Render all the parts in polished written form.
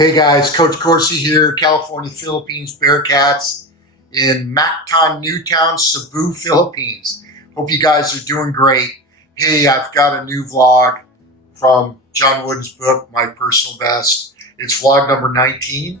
Hey guys, Coach Corsi here, California Philippines Bearcats in Mactan, Newtown, Cebu, Philippines. Hope you guys are doing great. Hey, I've got a new vlog from John Wooden's book, My Personal Best. It's vlog number 19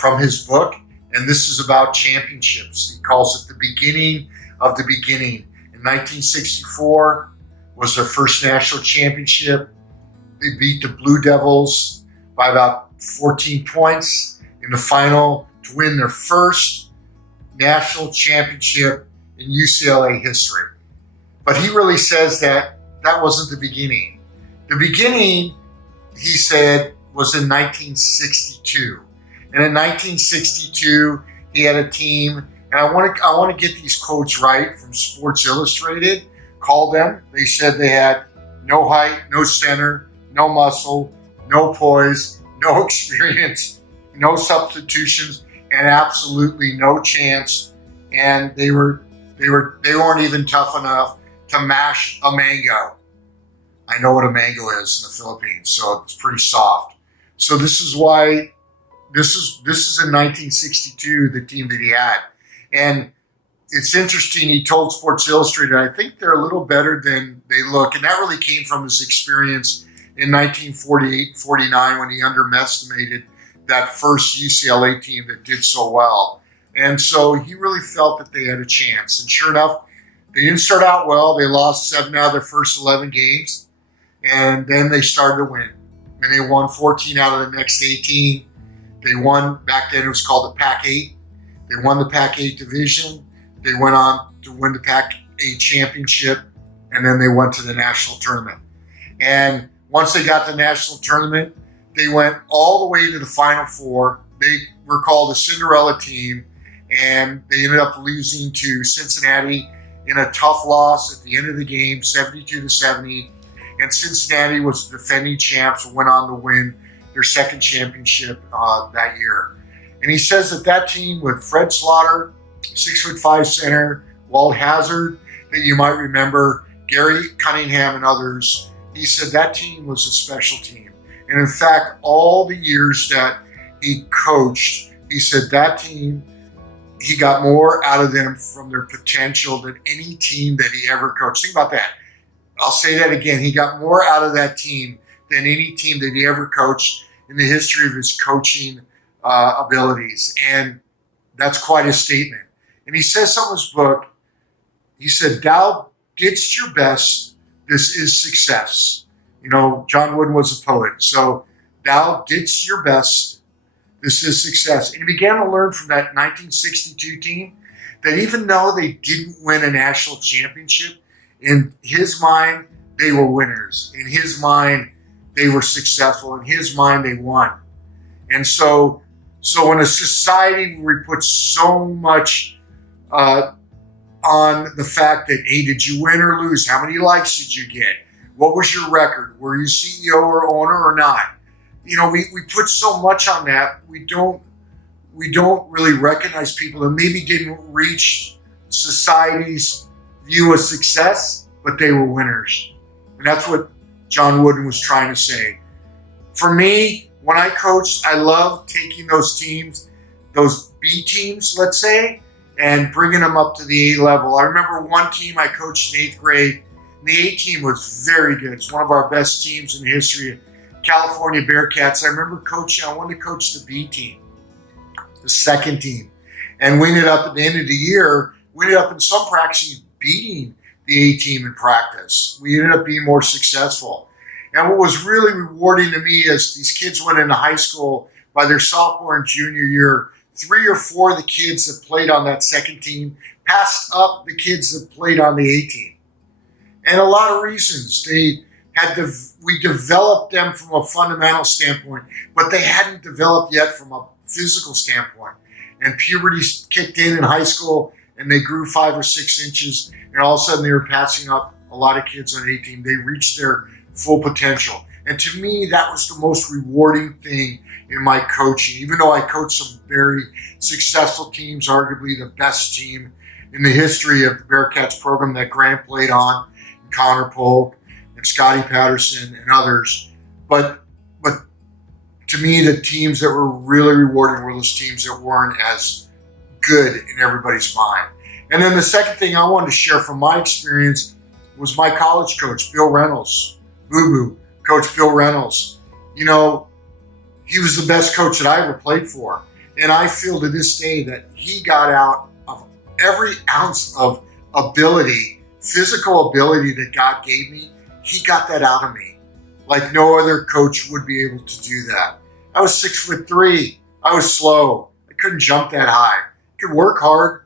from his book, and this is about championships. He calls it the beginning of the beginning. In 1964 was their first national championship. They beat the Blue Devils by about 14 points in the final to win their first national championship in UCLA history. But he really says that that wasn't the beginning. The beginning, he said, was in 1962. And in 1962, he had a team, and I want to get these quotes right from Sports Illustrated. Called them. They said they had no height, no center, no muscle, no poise, no experience, no substitutions, and absolutely no chance. And they weren't even tough enough to mash a mango. I know what a mango is in the Philippines, so it's pretty soft. So this is why this is in 1962, the team that he had. And it's interesting, he told Sports Illustrated, I think they're a little better than they look. And that really came from his experience in 1948-49 when he underestimated that first UCLA team that did so well. And so he really felt that they had a chance. And sure enough, they didn't start out well. They lost 7 out of their first 11 games. And then they started to win. And they won 14 out of the next 18. They won, back then it was called the Pac-8. They won the Pac-8 division. They went on to win the Pac-8 championship. And then they went to the national tournament. And once they got to the national tournament, they went all the way to the Final Four. They were called a Cinderella team, and they ended up losing to Cincinnati in a tough loss at the end of the game, 72-70. And Cincinnati was the defending champs and went on to win their second championship that year. And he says that team with Fred Slaughter, 6'5" center, Walt Hazard, that you might remember, Gary Cunningham and others, he said that team was a special team. And in fact, all the years that he coached, he said that team, he got more out of them from their potential than any team that he ever coached. Think about that. I'll say that again. He got more out of that team than any team that he ever coached in the history of his coaching abilities. And that's quite a statement. And he says something in his book. He said, "Thou didst your best. This is success." You know, John Wooden was a poet. So, "Thou didst your best. This is success." And he began to learn from that 1962 team that even though they didn't win a national championship, in his mind, they were winners. In his mind, they were successful. In his mind, they won. And so in a society where we put so much on the fact that, hey, did you win or lose? How many likes did you get? What was your record? Were you CEO or owner or not? You know, we put so much on that. We don't really recognize people that maybe didn't reach society's view of success, but they were winners. And that's what John Wooden was trying to say. For me, when I coached, I loved taking those teams, those B teams, let's say, and bringing them up to the A level. I remember one team I coached in 8th grade. And the A team was very good. It's one of our best teams in the history of California Bearcats. I remember I wanted to coach the B team, the second team. And we ended up at the end of the year, we ended up in some practices beating the A team in practice. We ended up being more successful. And what was really rewarding to me is these kids went into high school by their sophomore and junior year. 3 or 4 of the kids that played on that second team passed up the kids that played on the A team. And a lot of reasons. We developed them from a fundamental standpoint, but they hadn't developed yet from a physical standpoint. And puberty kicked in high school, and they grew 5 or 6 inches, and all of a sudden they were passing up a lot of kids on the A team. They reached their full potential. And to me, that was the most rewarding thing in my coaching. Even though I coached some very successful teams, arguably the best team in the history of the Bearcats program that Grant played on, and Connor Polk, and Scotty Patterson, and others. But to me, the teams that were really rewarding were those teams that weren't as good in everybody's mind. And then the second thing I wanted to share from my experience was my college coach, Bill Reynolds, Boo-Boo, Coach Bill Reynolds. You know, he was the best coach that I ever played for. And I feel to this day that he got out of every ounce of ability, physical ability that God gave me. He got that out of me like no other coach would be able to do that. I was 6'3". I was slow. I couldn't jump that high. I could work hard.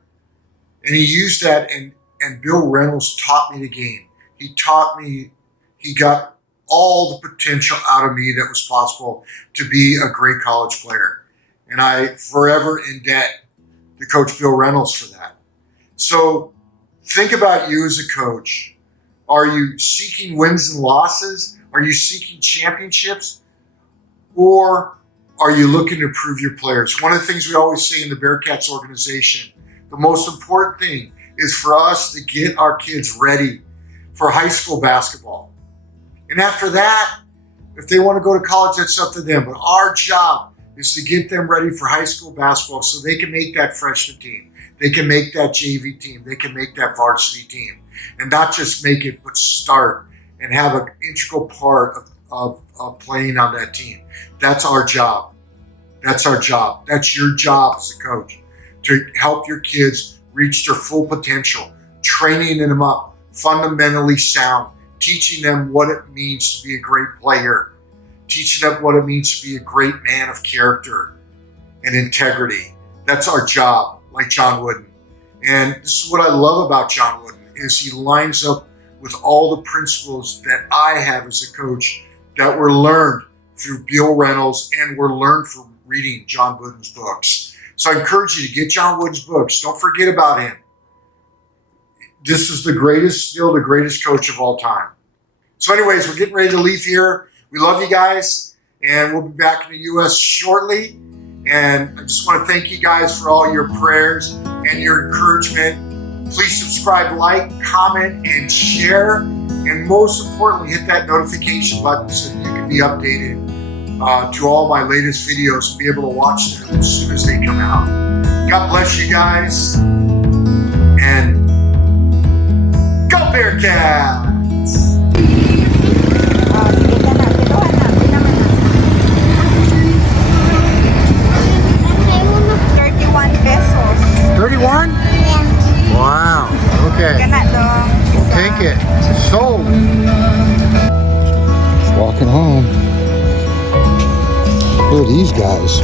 And he used that, and Bill Reynolds taught me the game. He taught me, he got all the potential out of me that was possible to be a great college player. And I forever in debt to Coach Bill Reynolds for that. So think about you as a coach. Are you seeking wins and losses? Are you seeking championships? Or are you looking to improve your players? One of the things we always say in the Bearcats organization, the most important thing is for us to get our kids ready for high school basketball. And after that, if they want to go to college, that's up to them. But our job is to get them ready for high school basketball so they can make that freshman team. They can make that JV team. They can make that varsity team. And not just make it, but start and have an integral part of playing on that team. That's our job. That's our job. That's your job as a coach, to help your kids reach their full potential, training them up, fundamentally sound, teaching them what it means to be a great player, teaching them what it means to be a great man of character and integrity. That's our job, like John Wooden. And this is what I love about John Wooden, is he lines up with all the principles that I have as a coach that were learned through Bill Reynolds and were learned from reading John Wooden's books. So I encourage you to get John Wooden's books. Don't forget about him. This is still the greatest coach of all time. So anyways, we're getting ready to leave here. We love you guys, and we'll be back in the U.S. shortly. And I just want to thank you guys for all your prayers and your encouragement. Please subscribe, like, comment, and share. And most importantly, hit that notification button so that you can be updated to all my latest videos and be able to watch them as soon as they come out. God bless you guys. And go Bearcats! 31? Yeah. Wow. Okay. We'll take it. Sold. Walking home. Look at these guys.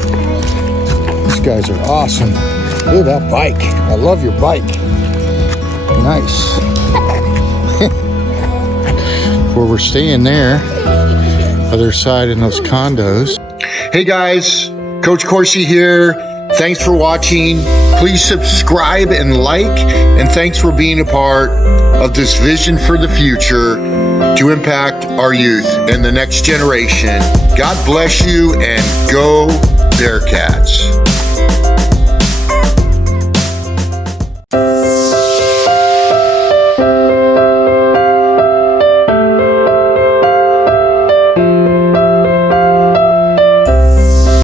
These guys are awesome. Look at that bike. I love your bike. Nice. Where we're staying there. Other side in those condos. Hey guys, Coach Corsi here. Thanks for watching. Please subscribe and like, and thanks for being a part of this vision for the future to impact our youth and the next generation. God bless you, and go Bearcats.